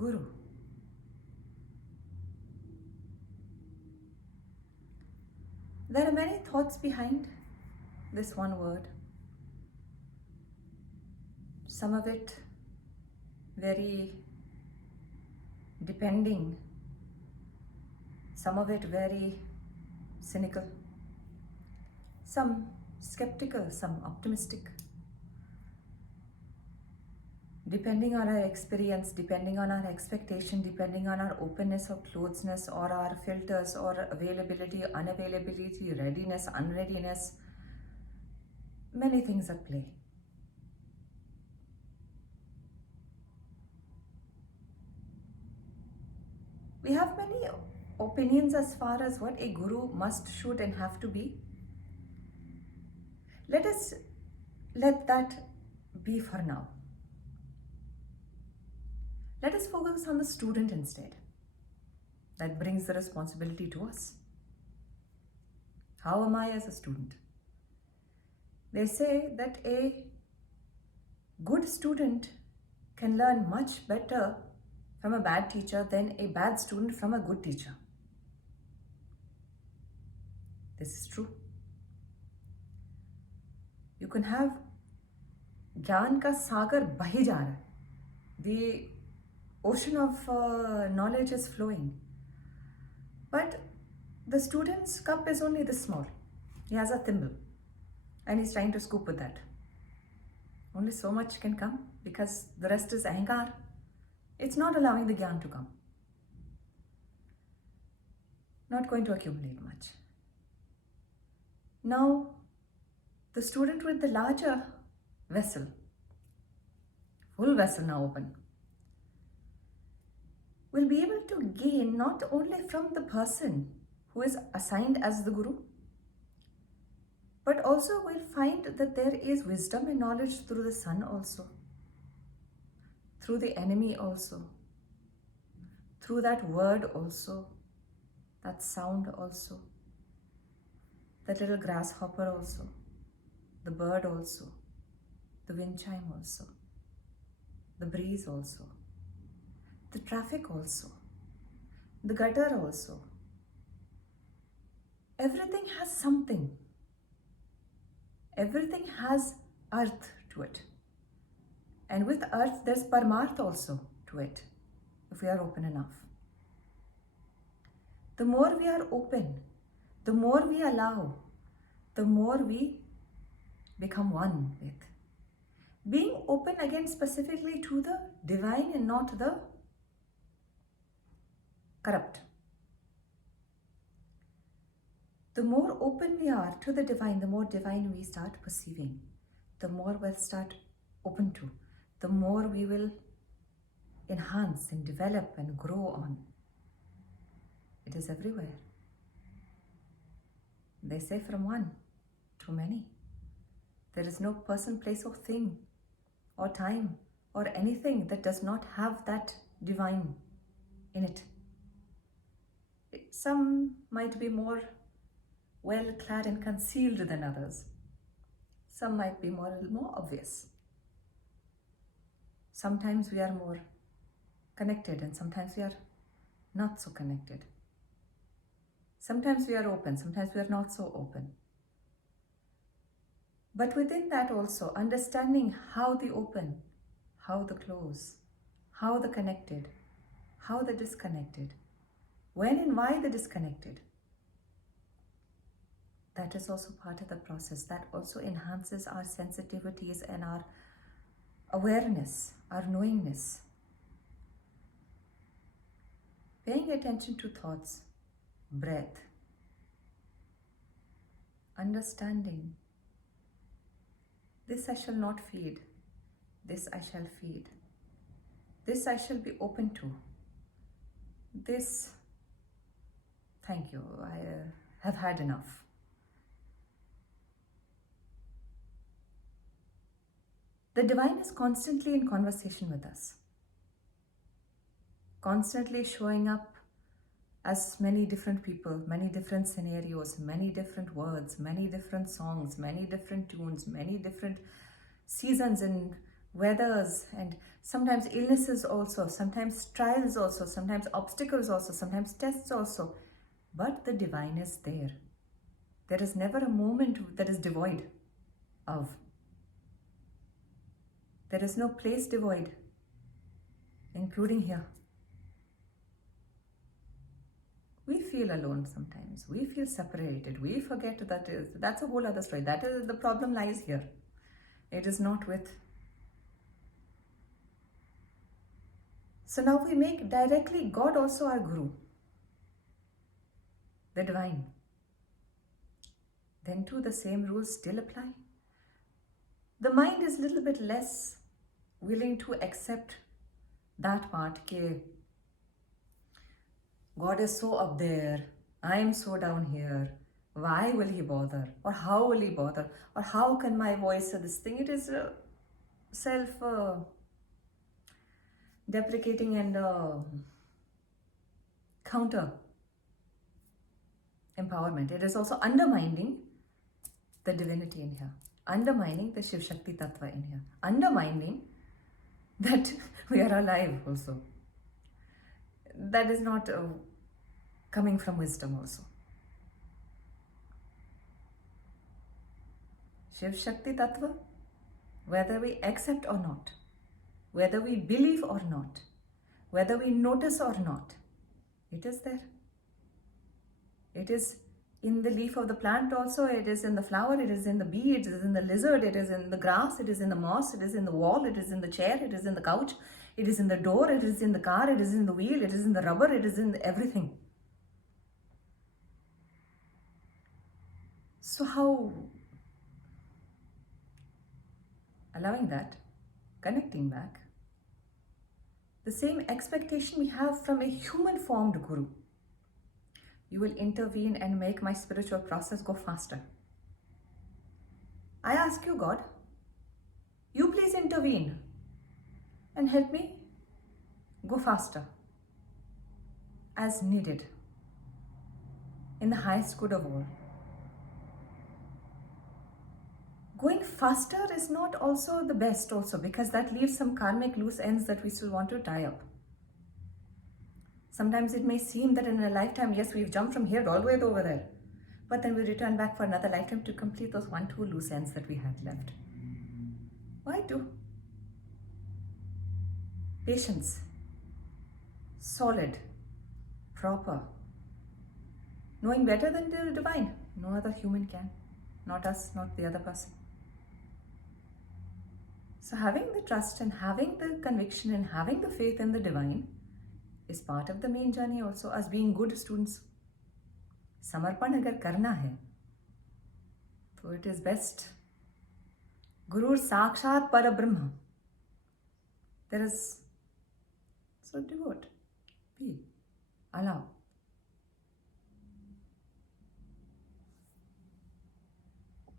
Guru. There are many thoughts behind this one word. Some of it very depending, some of it very cynical, some skeptical, some optimistic. Depending on our experience, depending on our expectation, depending on our openness or closeness, or our filters, or availability, unavailability, readiness, unreadiness, many things at play. We have many opinions as far as what a guru must, should, and have to be. Let us let that be for now. Let us focus on the student instead. That brings the responsibility to us. How am I as a student? They say that a good student can learn much better from a bad teacher than a bad student from a good teacher. This is true. You can have ज्ञान का सागर बही जा रहा है. The ocean of knowledge is flowing. But the student's cup is only this small. He has a thimble and he's trying to scoop with that. Only so much can come because the rest is ahankar. It's not allowing the gyan to come. Not going to accumulate much. Now, the student with the larger vessel, full vessel now open, will be able to gain not only from the person who is assigned as the guru, but also will find that there is wisdom and knowledge through the sun also, through the enemy also, through that word also, that sound also, that little grasshopper also, the bird also, the wind chime also, the breeze also, the traffic also, the gutter also. Everything has something. Everything has earth to it. And with earth, there's Paramarth also to it, if we are open enough. The more we are open, the more we allow, the more we become one with. Being open again specifically to the divine and not the corrupt. The more open we are to the divine, the more divine we start perceiving, the more we'll start open to, the more we will enhance and develop and grow on. It is everywhere. They say from one to many. There is no person, place or thing or time or anything that does not have that divine in it. Some might be more well clad and concealed than others. Some might be more obvious. Sometimes we are more connected and sometimes we are not so connected. Sometimes we are open, sometimes we are not so open. But within that also, understanding how the open, how the close, how the connected, how the disconnected, when and why the disconnected. That is also part of the process. That also enhances our sensitivities and our awareness, our knowingness. Paying attention to thoughts, breath, understanding. This I shall not feed. This I shall feed. This I shall be open to. This, thank you, I have had enough. The divine is constantly in conversation with us, constantly showing up as many different people, many different scenarios, many different words, many different songs, many different tunes, many different seasons and weathers, and sometimes illnesses also, sometimes trials also, sometimes obstacles also, sometimes tests also. But the divine is there. There is never a moment that is devoid of. There is no place devoid, including here. We feel alone sometimes. We feel separated. We forget that's a whole other story. That is, the problem lies here. It is not with. So now we make directly God also our Guru, the divine. Then too the same rules still apply. The mind is a little bit less willing to accept that part. God is so up there, I am so down here. Why will he bother? Or how will he bother? Or how can my voice say this thing? It is self-deprecating and counter empowerment. It is also undermining the divinity in here, undermining the Shiv Shakti Tatva in here, undermining that we are alive also. That is not coming from wisdom also. Shiv Shakti Tatva, whether we accept or not, whether we believe or not, whether we notice or not, it is there. It is in the leaf of the plant also, it is in the flower, it is in the bee, it is in the lizard, it is in the grass, it is in the moss, it is in the wall, it is in the chair, it is in the couch, it is in the door, it is in the car, it is in the wheel, it is in the rubber, it is in everything. So how, allowing that, connecting back, the same expectation we have from a human formed Guru. You will intervene and make my spiritual process go faster. I ask you, God, you please intervene and help me go faster as needed in the highest good of all. Going faster is not also the best also, because that leaves some karmic loose ends that we still want to tie up. Sometimes it may seem that in a lifetime, yes, we've jumped from here all the way over there. But then we return back for another lifetime to complete those 1-2 loose ends that we had left. Why do? Patience. Solid. Proper. Knowing better than the divine. No other human can. Not us, not the other person. So having the trust and having the conviction and having the faith in the divine is part of the main journey also, as being good students. Samarpan agar karna hai, so it is best. Guru Sakshat Parabrahma. There is, so devote, be, allow.